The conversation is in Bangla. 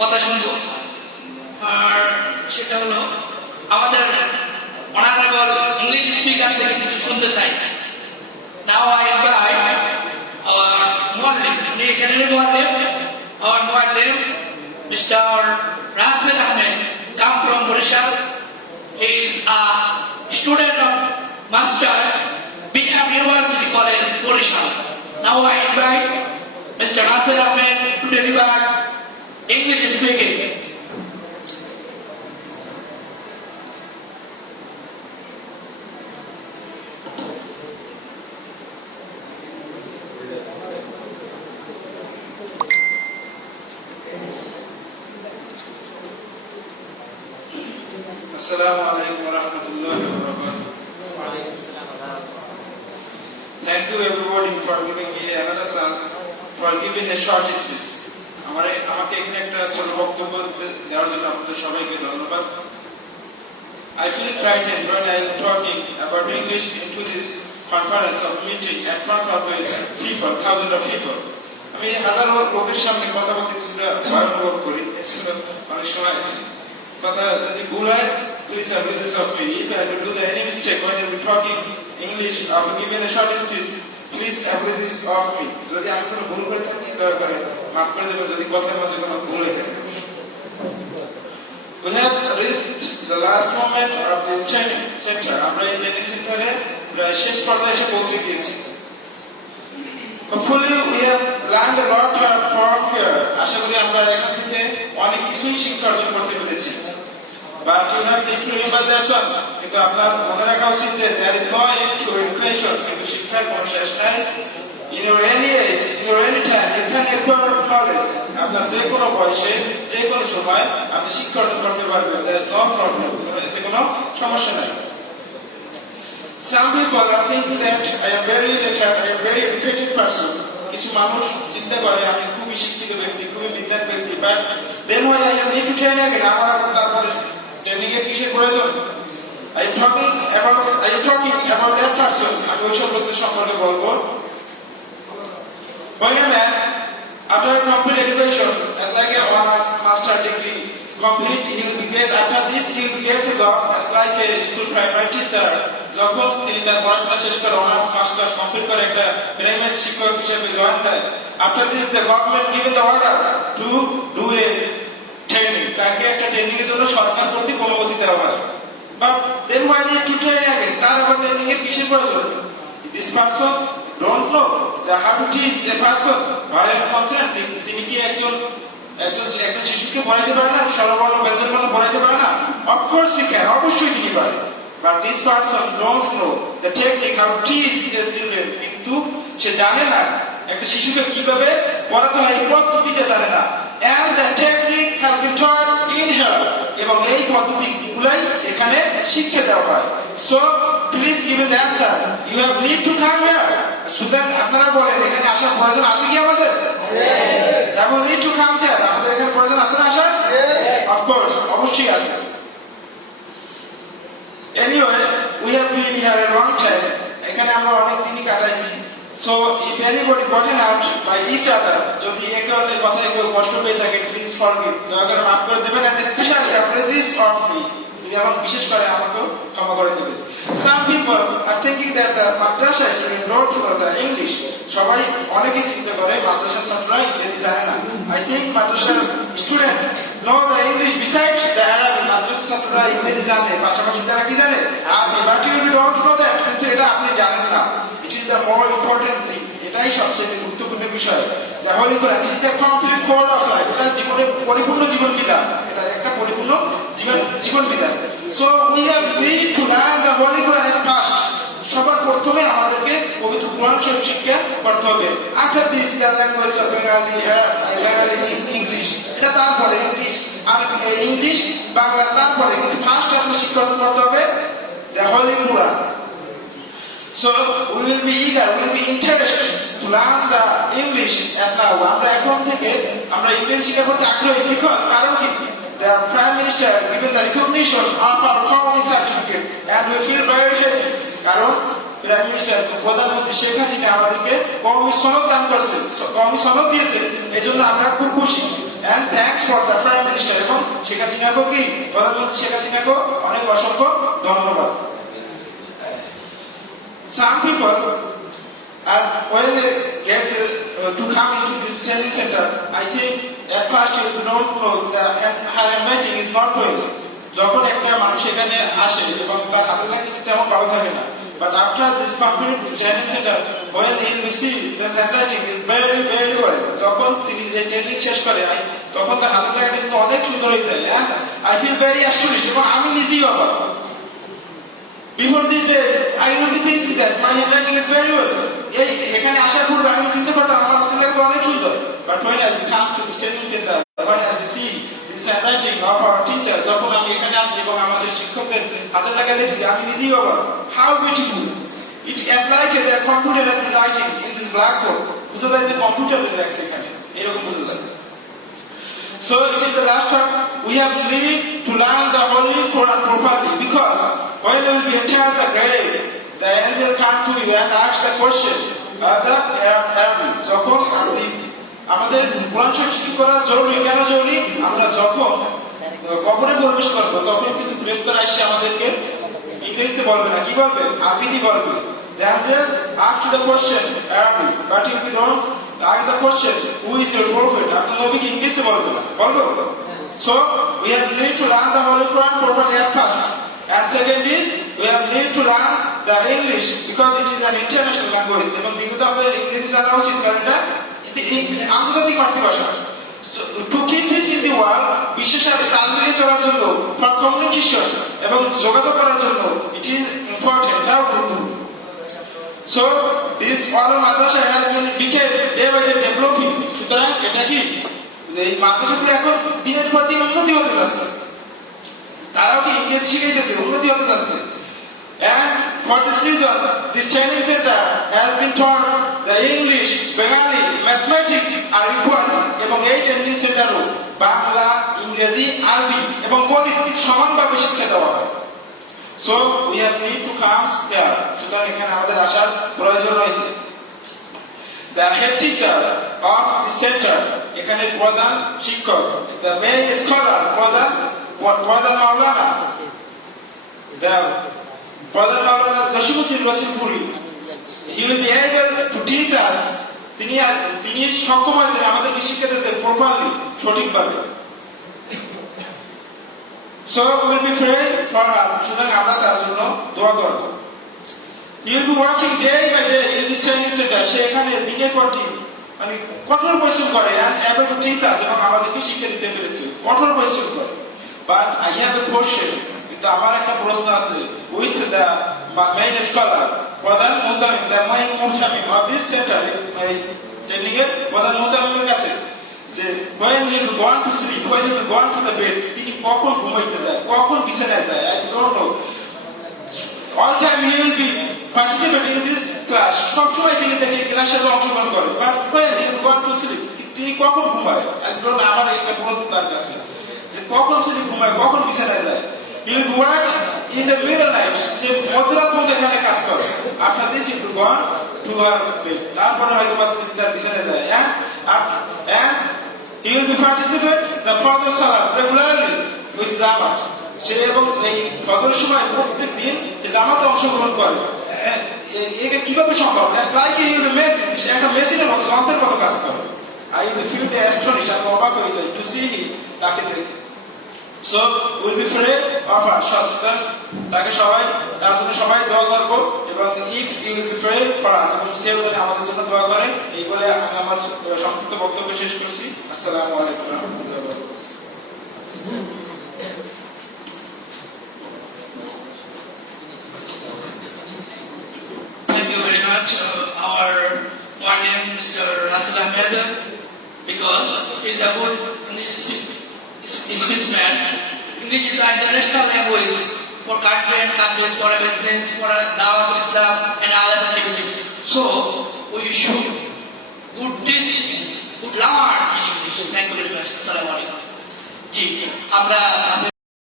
কথা শুনবো। আর সেটা হলো আমাদের অনারেবল ইংলিশ স্পিকার থেকে কিছু শুনতে চাই। Now I invite our Muallim, the Academy Muallim, our Muallim, Mr. Rasid Ahmed, come from Borishal. He is a student of Masters, BM University College, Borishal. Now I invite Mr. Rasid Ahmed to deliver English speaking. Assalamu alaikum wa rahmatullahi wa barakatuh. Thank you everybody for giving me another chance for giving a short speech. আমাকে এখানে একটা ছোট বক্তব্য দেওয়ার জন্য আপনাদের সবাইকে ধন্যবাদ। I feel frightened when I am talking about English into this conference of meeting in front of people, thousands of people. আমি হাজারো লোকের সামনে কথা বলতে কিছুটা ভয় অনুভব করি। অনেক সময় কথা যদি ভুল হয়, please have this of me. If I do any mistake when we talking English after giving a short speech, please have this of me. যদি আমি কোনো ভুল করে থাকি দয়া করে মাফ করে দেবেন যদি কথার মধ্যে কোনো ভুল হয়ে থাকে। We have reached the last moment of this training center. আমরা এই ট্রেনিং সেন্টারে প্রায় শেষ পর্যায়ে এসে পৌঁছে গিয়েছি। Hopefully we have learned a lot from here. আশা করি আমরা এখান থেকে অনেক কিছুই শিক্ষা অর্জন করতে পেরেছি। But you have to remember that one. কিন্তু আপনার মনে রাখা উচিত যে there is no end to education. কিন্তু শিক্ষার কোনো শেষ নাই। In your any age, in your any time, you can acquire knowledge. আপনার যে কোনো বয়সে, যে কোনো সময় আপনি শিক্ষা অর্জন করতে পারবেন। There is no problem. এতে কোনো সমস্যা নাই। Some people are thinking that I am very literate, I am very educated person. কিছু মানুষ চিন্তা করে আমি খুবই শিক্ষিত ব্যক্তি, খুবই বিদ্যান ব্যক্তি। But then why I need to train again? আমার তারপরে ট্রেনিং এর কিসের প্রয়োজন? I am talking about that person. আমি ওই সব লোকদের সম্পর্কে বলবো। When a man after complete education, as like a honors master degree complete, he will get after this he will get a job as like a school primary teacher. যখন তিনি তার পড়াশোনা শেষ করে অনার্স মাস্টার্স কমপ্লিট করে একটা প্রাইমারি শিক্ষক হিসেবে জয়েন করে, after this the government given the order to do a training. তাকে একটা ট্রেনিং এর জন্য সরকার কর্তৃক অনুমতি দেওয়া হয়। But then why need to train again? তার আবার ট্রেনিং এর কিসের প্রয়োজন? This person don't know the how to teach a person while concerned. তিনি কি একজন শিশুকে পড়াইতে পারে না? সরবর্ণ ব্যঞ্জনবর্ণ পড়াইতে পারে না? Of course he can. অবশ্যই তিনি পারে। But this person don't know the technique how to teach a children. কিন্তু সে জানে না একটা শিশুকে কিভাবে পড়াতে হয়, এই পদ্ধতিটা জানে না। And the technique has been taught in here. এবং এই পদ্ধতিগুলাই এখানে শিক্ষা দেওয়া হয়। So please give an answer. You have need to come here. সুতরাং আপনারা বলেন এখানে আসার প্রয়োজন আছে কি আমাদের? এবং need to come here. আমাদের এখানে প্রয়োজন আছে না আসার? Of course, অবশ্যই আছে। Anyway, we have been here a long time. এখানে আমরা অনেক দিনই কাটাইছি। So if anybody gotten out by each other, যদি একে অন্যের কথায় কেউ কষ্ট পেয়ে থাকে, please forgive. দয়া করে মাফ করে দেবেন, and especially appreciate of me. এবং বিশেষ করে আমাকেও ক্ষমা করে দেবেন। Some people are thinking that the madrasa is enrolled to the English. সবাই অনেকেই চিন্তা করে মাদ্রাসার ছাত্ররা ইংরেজি জানে না। I think madrasa student know the English besides the Arabic. মাদ্রাসার ছাত্ররা ইংরেজি জানে, পাশাপাশি তারা কি জানে? আরবি। But you don't know that. কিন্তু এটা আপনি জানেন না। It is the more important thing. এটাই সবচেয়ে গুরুত্বপূর্ণ বিষয়। The Holy Quran is the complete code of life. এটা জীবনের পরিপূর্ণ জীবন বিধান। এটা একটা পরিপূর্ণ জীবন বিধান। So we have need to learn the Holy Quran first. সবার প্রথমে আমাদেরকে পবিত্র কোরআন শরীফ শিক্ষা করতে হবে। After this the language of Bengali, English. এটা তারপরে ইংলিশ আর ইংলিশ বাংলা তারপরে, কিন্তু ফার্স্ট আপনি শিক্ষা করতে হবে the Holy Quran. So we will be eager, we will be interested to learn the English as now. আমরা এখন থেকে আমরা ইংরেজি শিক্ষা করতে আগ্রহী, because কারণ কি? The Prime Minister given the recognition of our common certificate and we feel very happy. কারণ প্রাইম মিনিস্টার প্রধানমন্ত্রী শেখ হাসিনা আমাদেরকে কওমি সনদ দান করেছেন, কওমি সনদ দিয়েছেন, এই জন্য আমরা খুব খুশি। And thanks thanks for the prime minister, এবং শেখ হাসিনাকে কি প্রধানমন্ত্রী শেখ হাসিনাকে অনেক অসংখ্য ধন্যবাদ। Some people are when they get to come into this training center, I think at first you don't know that her handwriting is not well. যখন একটা মানুষ এখানে আসে এবং তার হাতের লেখা তেমন ভালো থাকে না, but after this complete training center, when he receive the handwriting is very well. যখন তিনি এই ট্রেনিং শেষ করে তখন তার হাতের লেখা কিন্তু অনেক সুন্দর হয়ে যায়, and I feel very astonished, এবং আমি নিজেই অবাক। Before this day, I will be thinking that my handwriting is very well. এখানে আসার পূর্বে আমি চিন্তা করতাম আমার হাতের লেখা অনেক সুন্দর, but when I come to the training center, when I see this handwriting of our teachers, যখন আমি এখানে আসি এবং আমাদের শিক্ষকদের হাতের লেখা দেখছি, আমি নিজেই অবাক। How beautiful! It is like a computer has been writing in this blackboard. বুঝা যায় যে কম্পিউটার লেখছে এখানে, এরকম বুঝা যায়। So it is the last time we have need to learn the Holy Quran properly, because when we will be entered the grave, the angel come to you and ask the question, যখন আমাদের কোরআন শরীফ করা জরুরি, কেন জরুরি? আমরা যখন কবরে প্রবেশ করবো তখন কিন্তু ফেরেশতারা এসে আমাদেরকে ইংরেজিতে বলবে না, কি বলবে? আরবিতে বলবে। The angel ask the question Arabic, but if you don't ask the question who is your prophet, আপনার নবীকে ইংরেজিতে বলবে না, বলবে? So we have need to learn the Holy Quran properly at first, and second is we have need to learn the English, because it is an international language, এবং দ্বিতীয়ত আমাদের ইংরেজি জানা উচিত, কারণ এটা আন্তর্জাতিক মাতৃভাষা। To keep peace in the world, বিশ্বের সাথে তাল মিলিয়ে চলার জন্য, for communication এবং যোগাযোগ করার জন্য it is important, এটাও গুরুত্বপূর্ণ। So this all madrasa has been became day by day developing. সুতরাং এটা কি এই মাদ্রাসাগুলো এখন দিনের পর দিন উন্নতি হতে যাচ্ছে, তারাও কি ইংরেজি শিখাইতেছে, উন্নতি হতে যাচ্ছে। And for this reason, this training center has been taught the English, Bengali, mathematics are equal, এবং এই ট্রেনিং সেন্টারও বাংলা, ইংরেজি, আরবি এবং গণিত সমানভাবে শিক্ষা দেওয়া হয়। So we have need to come there. সুতরাং এখানে আমাদের আসার প্রয়োজন রয়েছে। The head teacher of the center, এখানে প্রধান শিক্ষক, the main scholar, প্রধান মাওলানা, the প্রধান মাওলানা Jasimuddin Rasulpuri, he will be able to teach us. তিনি সক্ষম হয়েছেন আমাদেরকে শিক্ষা দিতে প্রপারলি, সঠিকভাবে। So we will be praying for her. সুতরাং আমরা তার জন্য দোয়া করব। He will be working day by day in this training center. সে এখানে দিনের পর দিন মানে কঠোর পরিশ্রম করে, and able to teach us, এবং আমাদেরকে শিক্ষা দিতে পেরেছে, কঠোর পরিশ্রম করে। But I have a question. কিন্তু আমার একটা প্রশ্ন আছে, with the main scholar, প্রধান মুহতামিম, the main মুহতামিম of this center, এই ট্রেনিং এর প্রধান মুহতামিমের কাছে, যে when he will go on to sleep, when he will go on to the bed, তিনি কখন ঘুমাইতে যায়, কখন বিছানায় যায়, I don't know. All time he will be participating in this class. সবসময় তিনি থেকে ক্লাসে অংশগ্রহণ করে, but when he will go on to sleep, তিনি কখন ঘুমায়, I don't know. আমার একটা প্রশ্ন তার কাছে, যে কখন তিনি ঘুমায়, কখন বিছানায় যায়। He will work in the middle night, সে মধ্যরাত পর্যন্ত এখানে কাজ করে। After this he will go on to her bed, তারপরে হয়তো তিনি তার বিছানায় যায়, and he will be participate the fajr salat regularly with জামাত। সে এবং এই ফজরের সময় প্রত্যেক দিন জামাতে অংশগ্রহণ করে। এটা কিভাবে সম্ভব? It's like he will be machine, একটা মেশিনের মতো, যন্ত্রের মতো কাজ করে। I will feel the astonished, আমি অবাক হয়ে যাই to see him, তাকে দেখে। So we will be pray of our সুতরাং তাকে সবাই, তার জন্য সবাই দোয়া করবো, এবং if you will be pray for us, এবং সে আমাদের জন্য দোয়া করে। এই বলে আমি আমার সংক্ষিপ্ত বক্তব্য শেষ করছি। আসসালামু আলাইকুম ওয়া রাহমাতুল্লাহি ওয়া বারাকাতুহু। Thank you very much, our warden, Mr. Rasul Ahmed, because he is a good Englishman. English is an international language for country and countries, for business, for Dawah of Islam and other activities. So we should good teach, good learn in English. Thank you very much. Assalamu alaikum. জি আমরা